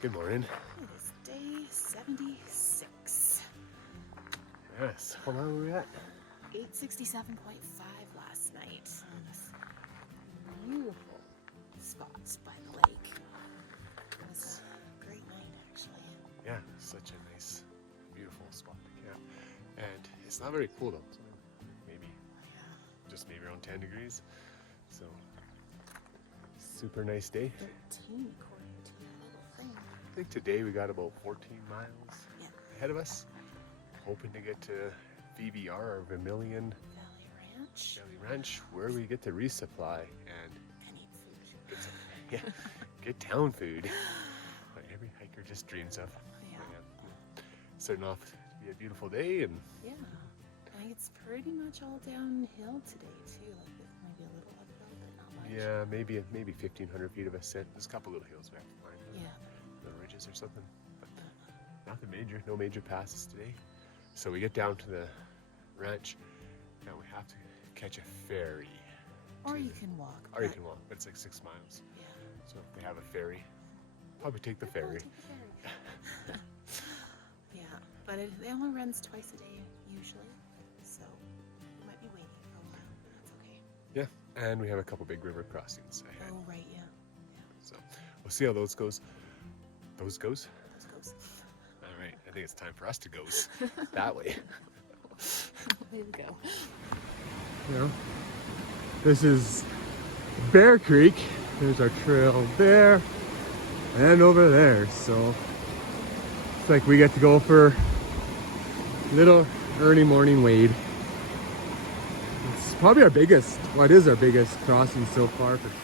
Good morning. It is day 76. Yes. How long were we at? 867.5 last night on this beautiful spots by the lake. It was a great night, actually. Yeah, such a nice, beautiful spot to camp. And it's not very cool though. So maybe, just maybe around 10 degrees. So, super nice day. 13 according to your little thing. I think today we got about 14 miles ahead of us. Hoping to get to VBR or Vermillion Valley Ranch, where we get to resupply and eat food. get some, get town food. What every hiker just dreams of. Yeah. Starting off to be a beautiful day, and Yeah. I think it's pretty much all downhill today too. Like with maybe a little uphill, but not much. yeah, maybe 1,500 feet of ascent. There's a couple little hills we have to climb. Yeah. Little ridges or something, but nothing major. No major passes today. So we get down to the ranch, and we have to catch a ferry. Or you can walk. Or you can walk, but it's like 6 miles. Yeah. So if they have a ferry, probably take the ferry. Yeah, but it only runs twice a day usually, so you might be waiting for a while. That's okay. Yeah, and we have a couple big river crossings ahead. Oh right, yeah. So we'll see how those goes. Those goes? Those goes. All right, I think it's time for us to goes that way. There we go. You know, this is Bear Creek. There's our trail there and over there. So it's like we get to go for a little early morning wade. It's probably our biggest, well, it is our biggest crossing so far for sure.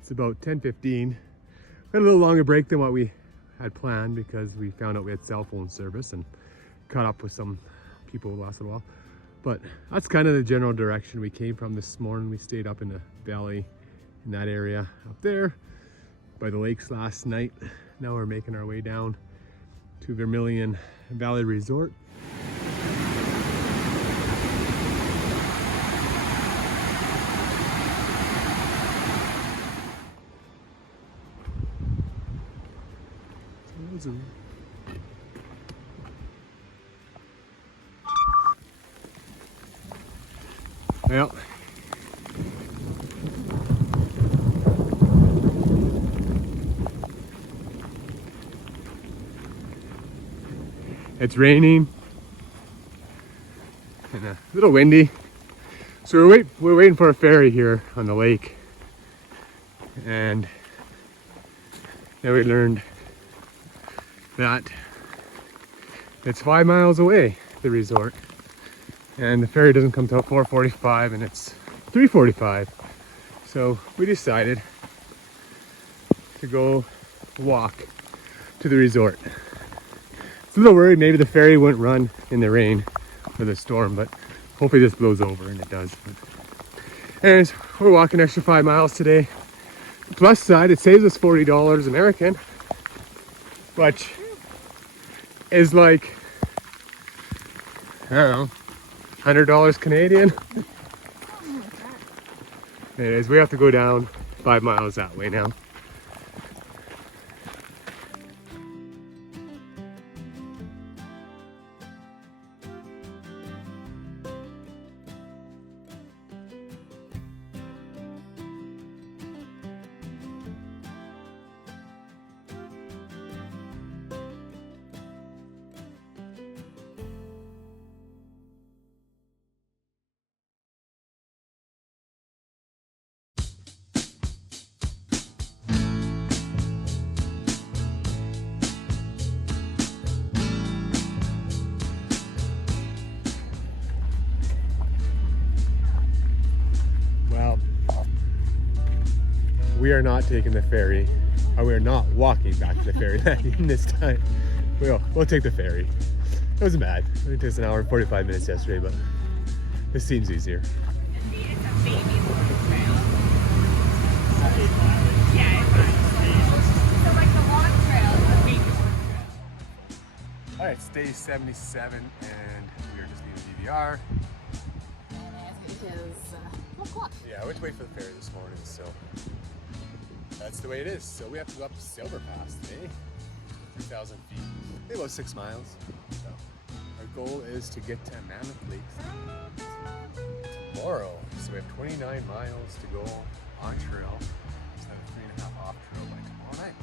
It's about 10:15. We had a little longer break than what we had planned because we found out we had cell phone service and caught up with some people the last little while. But that's kind of the general direction we came from this morning. We stayed up in the valley in that area up there by the lakes last night. Now we're making our way down to Vermillion Valley Resort. Well, it's raining and a little windy, so we're waiting for a ferry here on the lake, and then we learned that it's 5 miles away, the resort, and the ferry doesn't come till 4:45 and it's 3:45. So we decided to go walk to the resort. It's a little worried maybe the ferry wouldn't run in the rain or the storm, but hopefully this blows over, and it does. But anyways, we're walking an extra 5 miles today. The plus side, it saves us $40 American, which is like, I don't know, $100 Canadian. Anyways, we have to go down 5 miles that way now. We are not taking the ferry, or we are not walking back to the ferry landing this time. We'll take the ferry. It wasn't bad. It took us an hour and 45 minutes yesterday, but this seems easier. It's a baby little trail. All right, it's day 77, and we are just leaving DVR. And it is 1 o'clock. Yeah, I went to wait for the ferry this morning, so that's the way it is. So we have to go up Silver Pass today, 3,000 feet, maybe about 6 miles. So our goal is to get to Mammoth Lakes tomorrow. So we have 29 miles to go on trail, so 3.5 off trail by tomorrow night.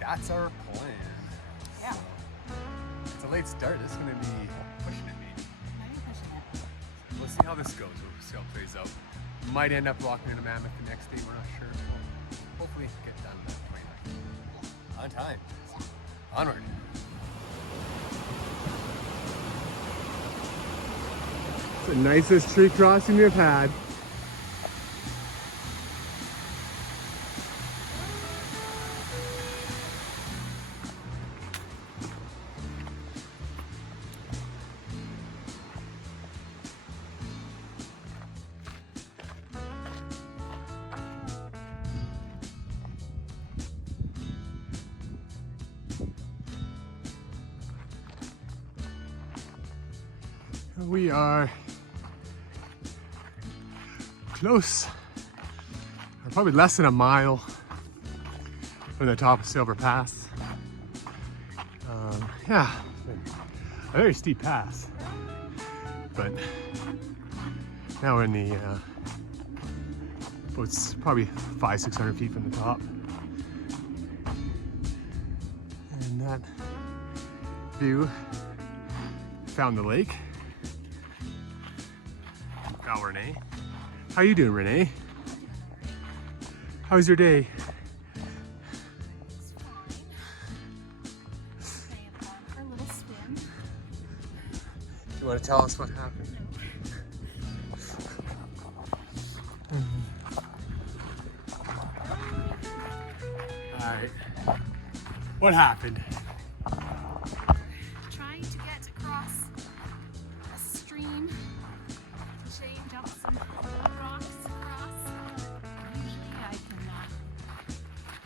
That's our plan. Yeah. So, it's a late start. This is going to be pushing it, maybe. Now you're pushing it. We'll see how this goes. We'll see how it plays out. Might end up walking into Mammoth the next day. We're not sure. We'll hopefully get done that 29th. On time. Onward. It's the nicest tree crossing we've had. We are close, or probably less than a mile from the top of Silver Pass. Yeah, a very steep pass, but now we're in the, well, it's probably 500-600 feet from the top. And that view, found the lake. Got Renee. How you doing, Renee? How was your day? It's fine. I have gone for a little swim. Do you want to tell us what happened? Alright. What happened? Trying to get across a stream. Shane jumped some rocks across. Usually I can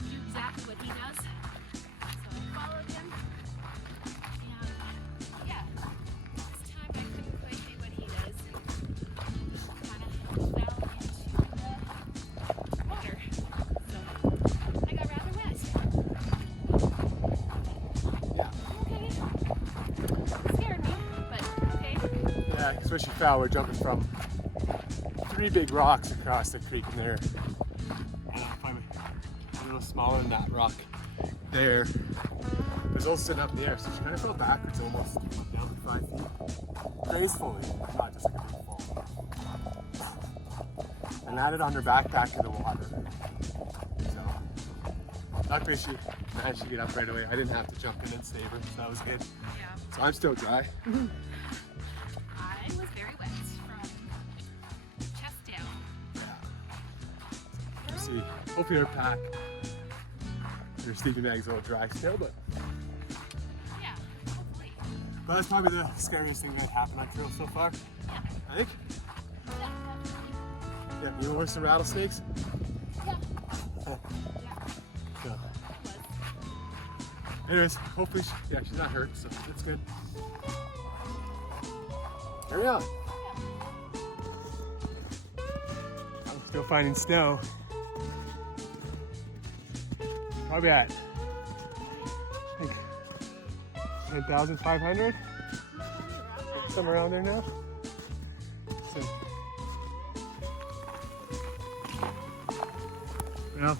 do exactly what he does. So I followed him. And yeah, this time I couldn't quite do what he does. Kind of fell into the water. So I got rather wet. Yeah. Okay. Scared me, but okay. Yeah, because when she fell, we're jumping from 3 big rocks across the creek, and they're probably a little smaller than that rock there. It was all sitting up in the air, so she kind of fell backwards almost, went down 5 feet. Gracefully, not just like a big fall. And landed on her backpack in the water. So, luckily she managed to get up right away. I didn't have to jump in and save her, so that was good. Yeah. So I'm still dry. I was very wet from chest down. We'll see. Hopefully her pack, her sleeping bag's a little dry still, but Yeah, hopefully. that's probably the scariest thing that happened on trail so far. Yeah. I think. Yeah, definitely. Yeah, you want some rattlesnakes? Yeah. So, Yeah, it was. anyways, hopefully, she's not hurt, so that's good. Carry on. I'm still finding snow. Probably at, I think, 10,500? Somewhere around there now. So, well,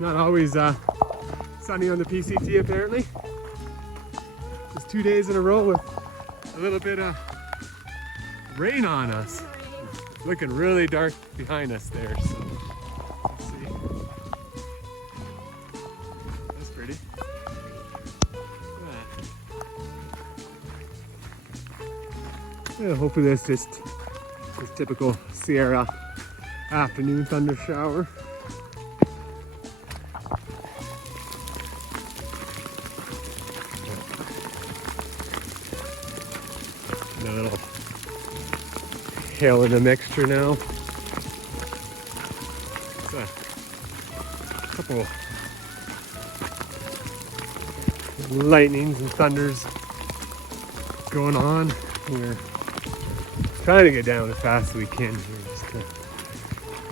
not always sunny on the PCT apparently. Just 2 days in a row with a little bit of rain on us. It's looking really dark behind us there, so let's see. That's pretty. Look at that. Yeah, hopefully that's just this typical Sierra afternoon thunder shower. And a little hail in the mixture now. It's a couple lightnings and thunders going on. We're trying to get down as fast as we can here just to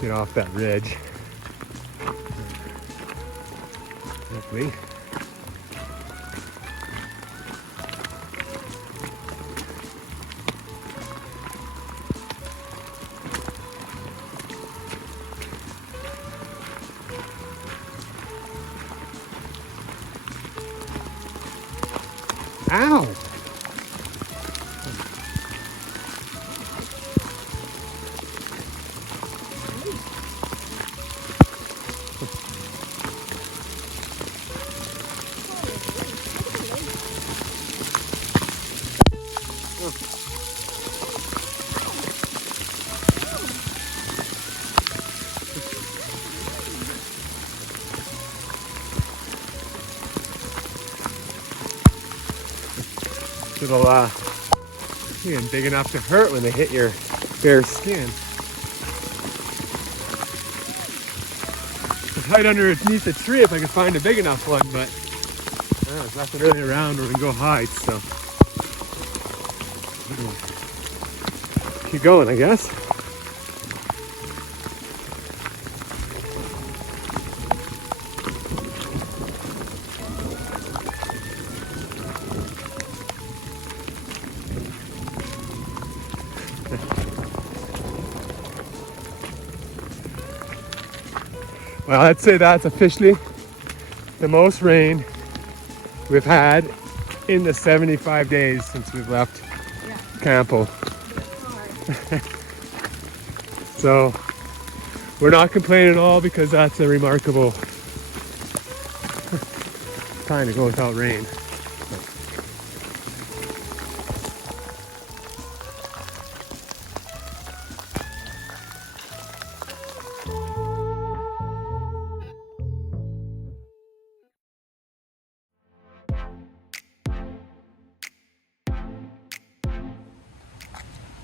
get off that ridge. Luckily. Ow! Little again, big enough to hurt when they hit your bare skin. I'd hide underneath the tree if I could find a big enough one, but there's nothing really around where we can go hide, so keep going, I guess. Well, I'd say that's officially the most rain we've had in the 75 days since we've left Campo. So we're not complaining at all because that's a remarkable time to go without rain.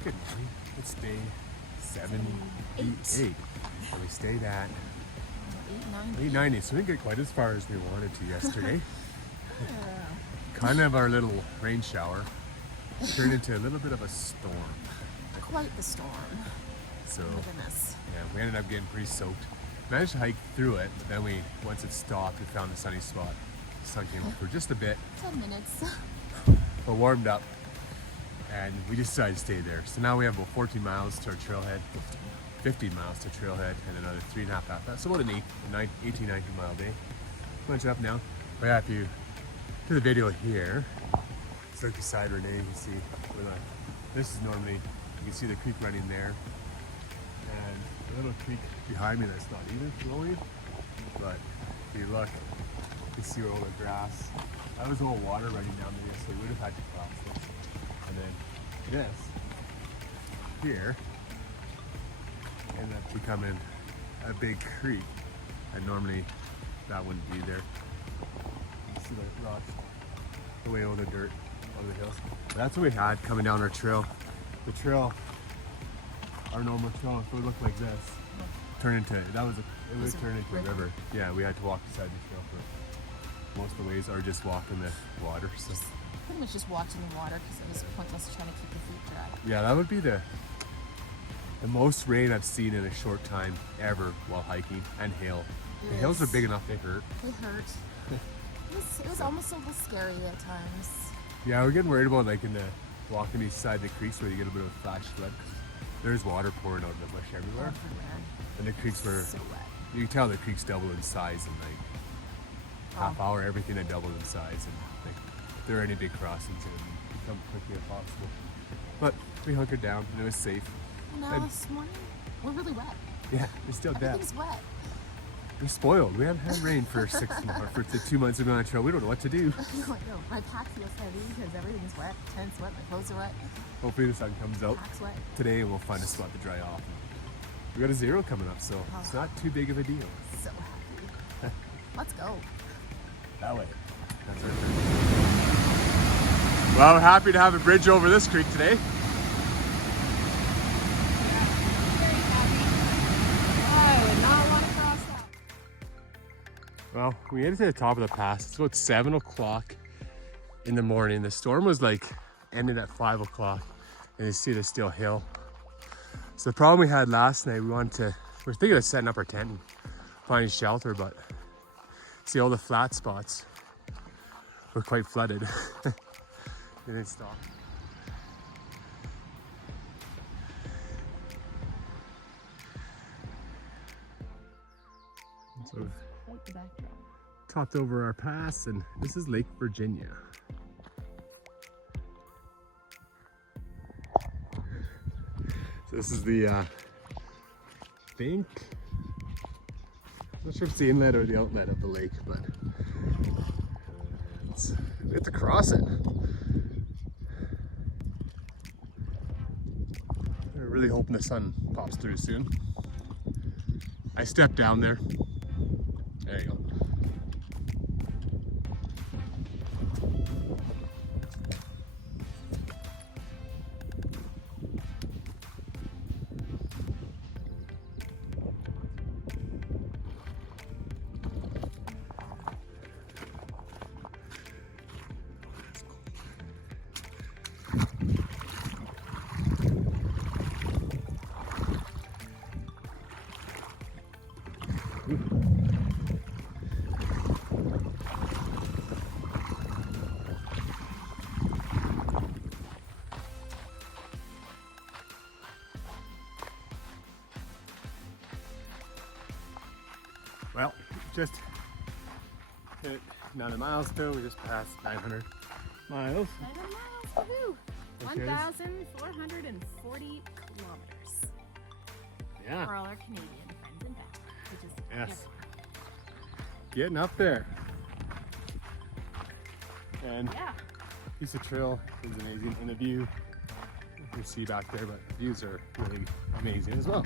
Good morning. It's day 78. And we stayed at 890. So we didn't get quite as far as we wanted to yesterday. Kind of our little rain shower turned into a little bit of a storm. Quite the storm. So Oh my goodness. yeah, we ended up getting pretty soaked. Managed to hike through it, but then once it stopped, we found a sunny spot. Sun came up for just a bit, 10 minutes. but warmed up. And we just decided to stay there. So now we have about 14 miles to our trailhead, 15 miles to trailhead, and another 3.5 after that. So about an 18, 19 mile day. Bunch up now. But yeah, if you do the video here, it's like beside Renee, you can see this is normally, you can see the creek running there. And the little creek behind me that's not even flowing. But if you look, you can see all the grass. That was all water running down there, so we would have had to cross this. And then this here ended up becoming a big creek, and normally that wouldn't be there. You see the rocks, away all the dirt, all the hills. But that's what we had coming down our trail. The trail, our normal trail, if it would look like this, turn into it would turn into a river. Yeah, we had to walk beside the trail for most of the ways, or just walk in the water. So. Pretty much just walked in the water because it was pointless trying to keep your feet dry. Yeah, that would be the most rain I've seen in a short time ever while hiking, and hail. The hills are big enough they hurt. They hurt. It was almost a little scary at times. Yeah, we're getting worried about walking beside the creeks where you get a bit of a flash flood. There's water pouring out of the bush everywhere. And the creeks were, so wet. You can tell the creeks doubled in size in half hour, everything had doubled in size. And if there are any big crossings, it would become quickly impossible. But we hunkered down and it was safe. No, this morning we're really wet. Yeah, it's still dead. Everything's wet. We're spoiled. We haven't had rain for 2 months we've been on the trail. We don't know what to do. No, my pack feels heavy because everything's wet. Tent's wet, my clothes are wet. Hopefully the sun comes out Pack's wet. today and we'll find a spot to dry off. We got a 0 coming up, so it's not too big of a deal. So happy. Let's go. That way. That's right there. Well, we're happy to have a bridge over this creek today. Well, we made it to the top of the pass. It's about 7 o'clock in the morning. The storm was like ended at 5 o'clock, and you see the still hill. So the problem we had last night, we were thinking of setting up our tent and finding shelter, but see all the flat spots were quite flooded. It didn't stop. So Like the backdrop. topped over our pass, and this is Lake Virginia. So this is the I'm not sure if it's the inlet or the outlet of the lake, but we have to cross it. We're really hoping the sun pops through soon. I stepped down there. There you go. Well, just hit another milestone. We just passed 900 miles. 900 miles, woohoo! Okay. 1,440 kilometers. Yeah. For all our Canadian friends and family, which is Yes. everywhere. Getting up there. And Yeah. piece of trail is amazing. And the view, you can see back there, but the views are really amazing as well.